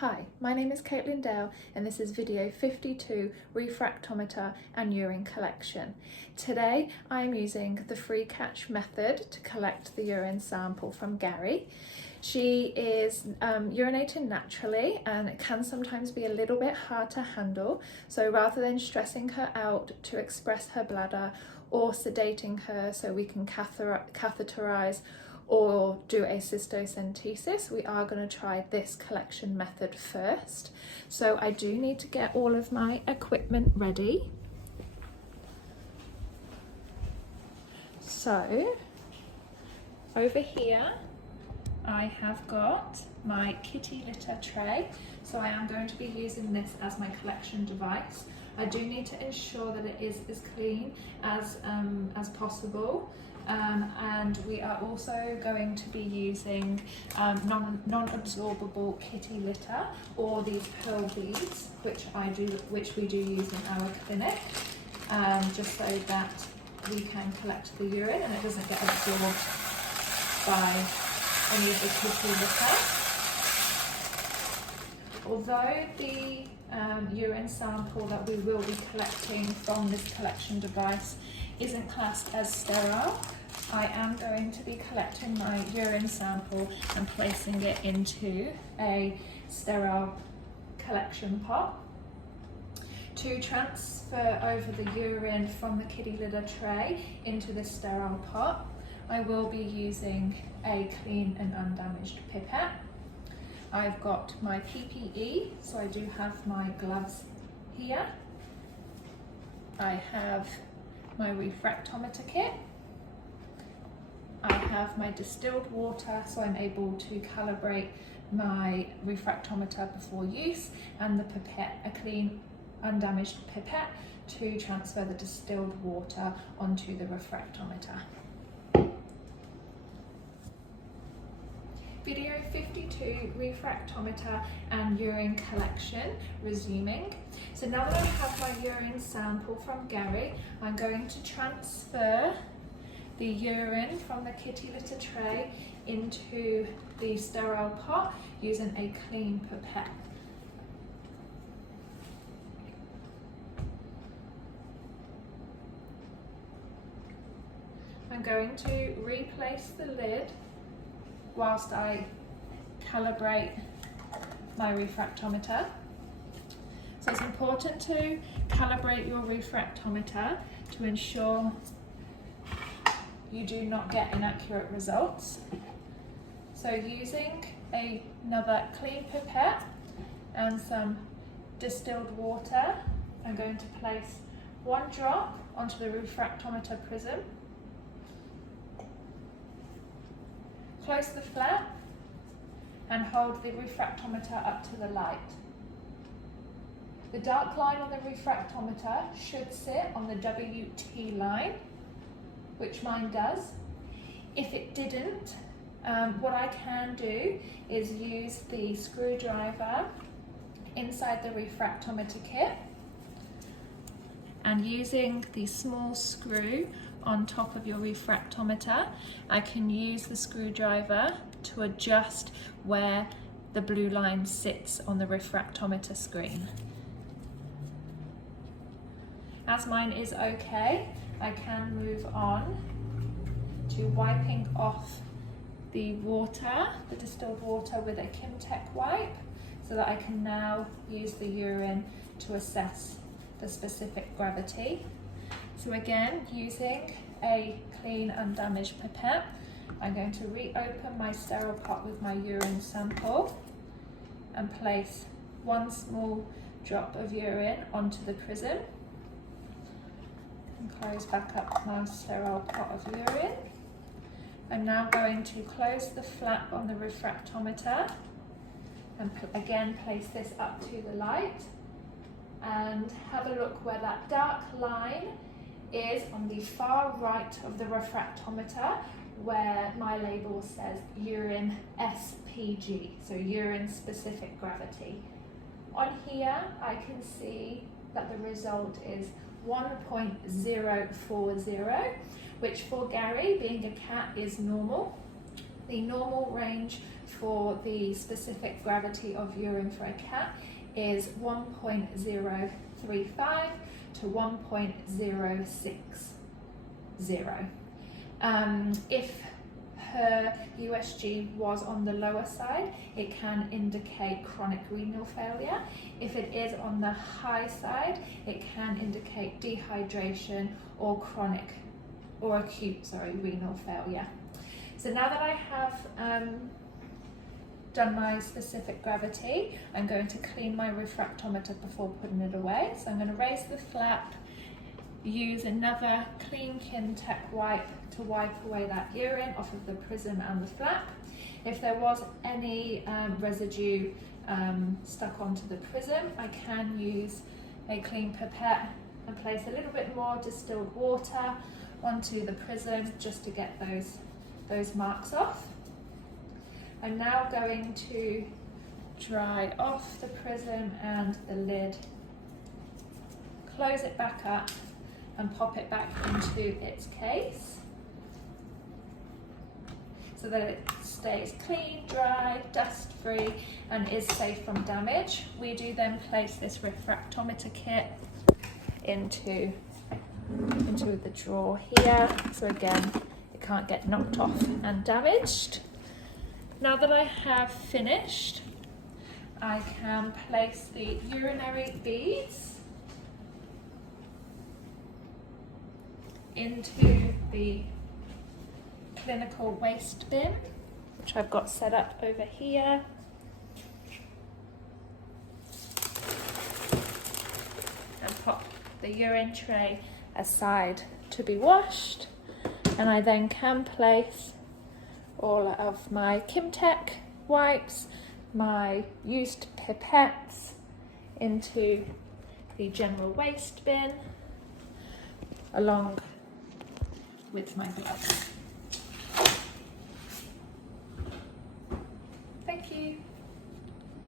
Hi, my name is Caitlin Dale and this is video 52, Refractometer and Urine Collection. Today I am using the free catch method to collect the urine sample from Gary. She is urinating naturally and it can sometimes be a little bit hard to handle, so rather than stressing her out to express her bladder or sedating her so we can catheterize or do a cystocentesis, we are going to try this collection method first. So I do need to get all of my equipment ready. So over here I have got my kitty litter tray, so I am going to be using this as my collection device. I do need to ensure that it is as clean as possible. And we are also going to be using non-absorbable kitty litter, or these pearl beads, which we do use in our clinic, just so that we can collect the urine and it doesn't get absorbed by any of the kitty litter. Although the urine sample that we will be collecting from this collection device isn't classed as sterile, I am going to be collecting my urine sample and placing it into a sterile collection pot. To transfer over the urine from the kitty litter tray into the sterile pot, I will be using a clean and undamaged pipette. I've got my PPE, so I do have my gloves here. I have my refractometer kit. I have my distilled water, so I'm able to calibrate my refractometer before use, and the pipette, a clean, undamaged pipette to transfer the distilled water onto the refractometer. Video 52, refractometer and urine collection, resuming. So now that I have my urine sample from Gary, I'm going to transfer the urine from the kitty litter tray into the sterile pot using a clean pipette. I'm going to replace the lid whilst I calibrate my refractometer. So it's important to calibrate your refractometer to ensure you do not get inaccurate results. So using another clean pipette and some distilled water, I'm going to place one drop onto the refractometer prism, close the flap and hold the refractometer up to the light. The dark line on the refractometer should sit on the WT line, which mine does. If it didn't, what I can do is use the screwdriver inside the refractometer kit, and using the small screw on top of your refractometer, I can use the screwdriver to adjust where the blue line sits on the refractometer screen. As mine is okay, I can move on to wiping off the water, the distilled water, with a Kimtech wipe, so that I can now use the urine to assess the specific gravity. So again, using a clean, undamaged pipette, I'm going to reopen my sterile pot with my urine sample and place one small drop of urine onto the prism. And close back up my sterile pot of urine. I'm now going to close the flap on the refractometer and again place this up to the light, and have a look where that dark line is on the far right of the refractometer, where my label says urine SPG, so urine specific gravity. On here I can see that the result is 1.040, which for Gary, being a cat, is normal. The normal range for the specific gravity of urine for a cat is 1.035 to 1.060. If her USG was on the lower side, it can indicate chronic renal failure. If it is on the high side, it can indicate dehydration or acute renal failure. So now that I have done my specific gravity, I'm going to clean my refractometer before putting it away. So I'm going to raise the flap, use another clean Kimtech wipe to wipe away that urine off of the prism and the flap. If there was any residue stuck onto the prism, I can use a clean pipette and place a little bit more distilled water onto the prism just to get those marks off. I'm now going to dry off the prism and the lid, close it back up and pop it back into its case so that it stays clean, dry, dust-free and is safe from damage. We do then place this refractometer kit into the drawer here, so again it can't get knocked off and damaged. Now that I have finished, I can place the urinary beads into the clinical waste bin, which I've got set up over here. And pop the urine tray aside to be washed. And I then can place all of my Kimtech wipes, my used pipettes into the general waste bin, along with my gloves.